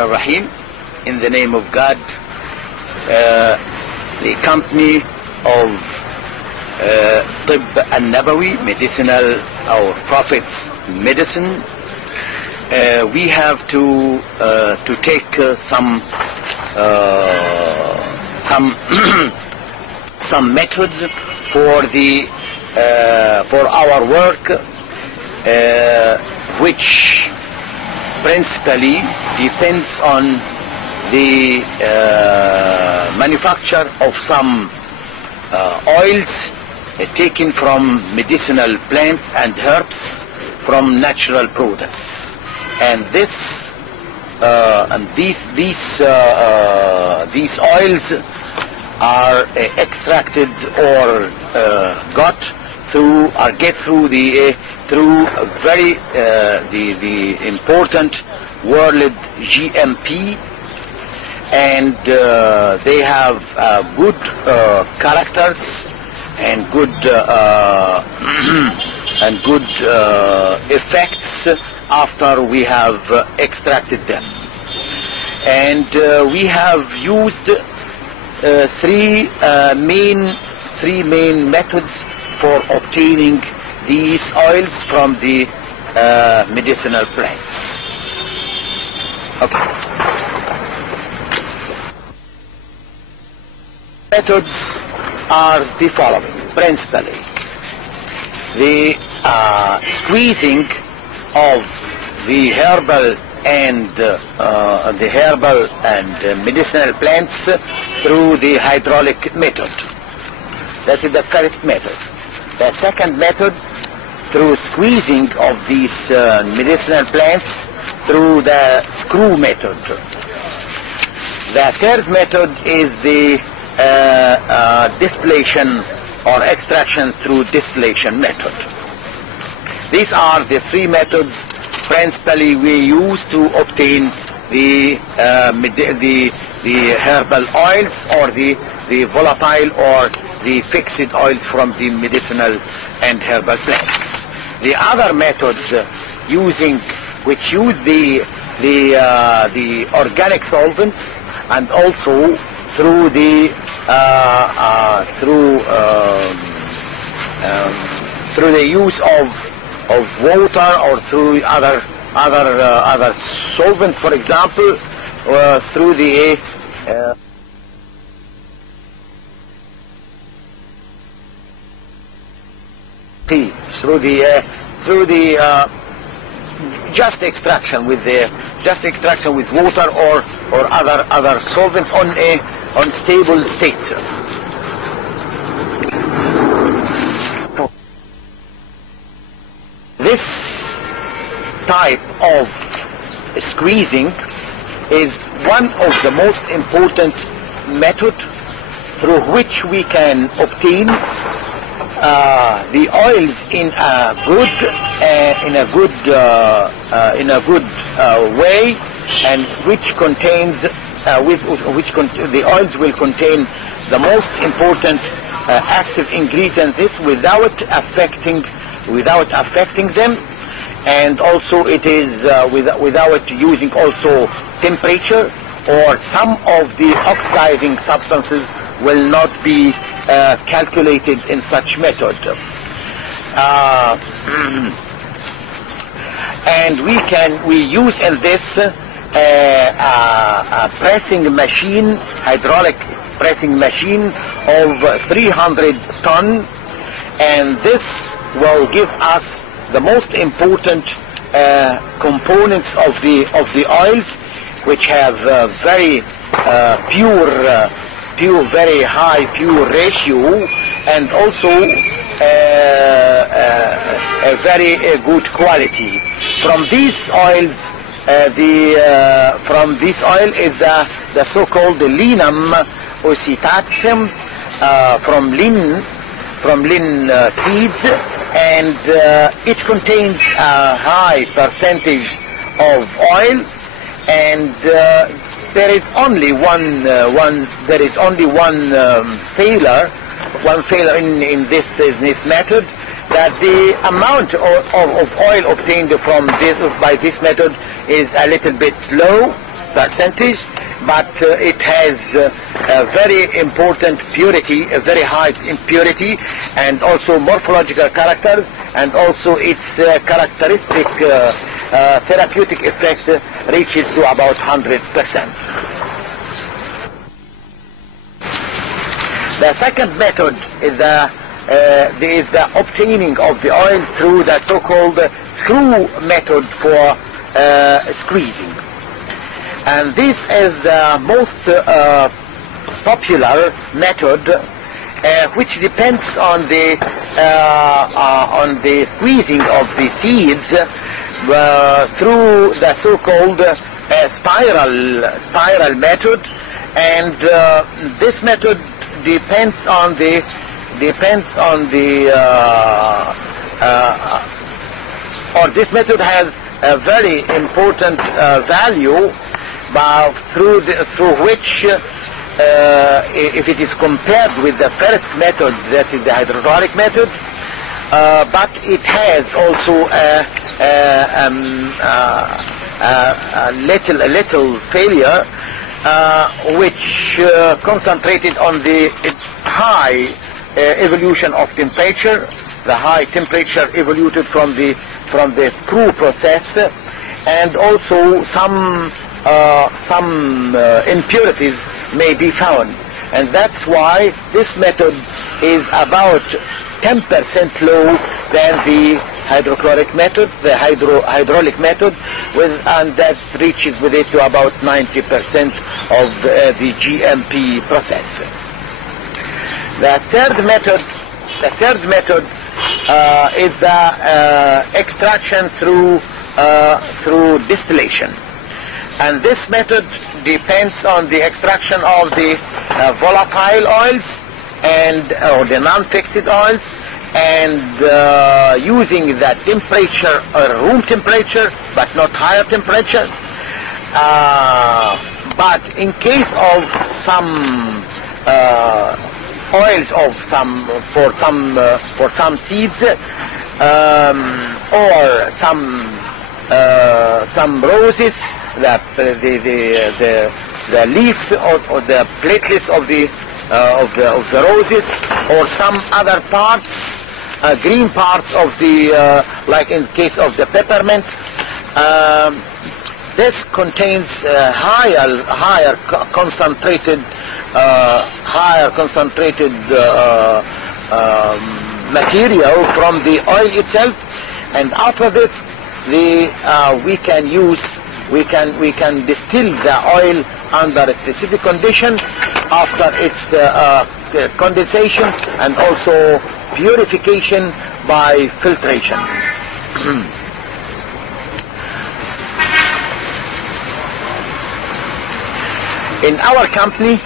Ar-Rahim. In the name of God, the company of الطب النبوي, medicinal or Prophet's medicine, we have to take some some methods for our work, which principally depends on the manufacture of some oils taken from medicinal plants and herbs from natural products, and these oils are extracted or get through the important world GMP, and they have good characters and good effects after we have extracted them. And we have used three main methods for obtaining these oils from the medicinal plants. Okay. Methods are the following. Principally, the squeezing of the herbal and medicinal plants through the hydraulic method. That is the first method. The second method, through squeezing of these medicinal plants through the screw method. The third method is the distillation or extraction through distillation method. These are the three methods principally we use to obtain the herbal oils or the volatile or the fixed oils from the medicinal and herbal plants. The other methods which use the organic solvents, and also through the use of water, or through other solvents, for example, through the just extraction with water or other solvents on stable state. This type of squeezing is one of the most important methods through which we can obtain the oils in a good way, and the oils will contain the most important active ingredients without affecting them, and also it is without using also temperature, or some of the oxidizing substances will not be calculated in such method. And we use in this a pressing machine, hydraulic pressing machine of 300 ton, and this will give us the most important components of the oils, which have very very high pure ratio, and also a very good quality. From these oils, from this oil is the so-called linum ocytatum from lin seeds, and it contains a high percentage of oil, and there is only one failure in this method, that the amount of oil obtained by this method is a little bit low, percentage, but it has a very important purity, a very high impurity, and also morphological characters, and also its characteristic therapeutic effect reaches to about 100%. The second method is the obtaining of the oil through the so-called screw method for squeezing. And this is the most popular method, which depends on the squeezing of the seeds through the so-called spiral method, and this method depends on the or this method has a very important value through which if it is compared with the first method, that is the hydraulic method, but it has also a little failure, which concentrated on the high evolution of temperature. The high temperature evolved from the screw process, and also some impurities may be found, and that's why this method is about 10% low than the hydrochloric method, the hydraulic method, and that reaches with it to about 90% of the GMP process. The third method is the extraction through distillation, and this method depends on the extraction of the volatile oils or the non-fixed oils, and using the temperature, room temperature, but not higher temperature. But in case of some oils of for some seeds, or some roses, the leaves or the platelets of the roses, or some other parts, green parts of the like in case of the peppermint. This contains higher concentrated material from the oil itself, and after this we can distill the oil under a specific condition after its condensation, and also purification by filtration. In our company,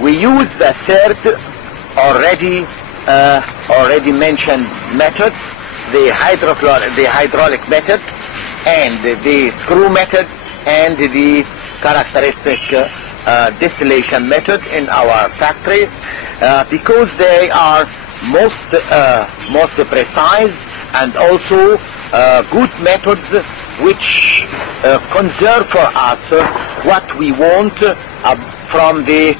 we use the third already mentioned methods, the hydraulic method, and the screw method, and the characteristic distillation method in our factory, because they are most precise, and also good methods which conserve for us what we want from the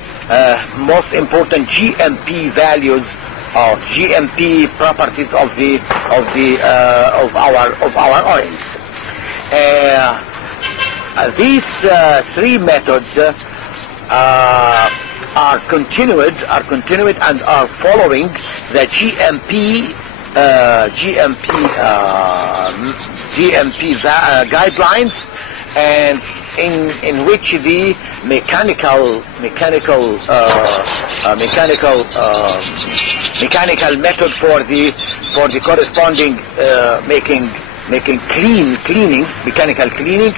most important GMP values of GMP properties of our oils. These three methods are continued and are following the GMP guidelines, and in which the mechanical method for the corresponding making mechanical cleaning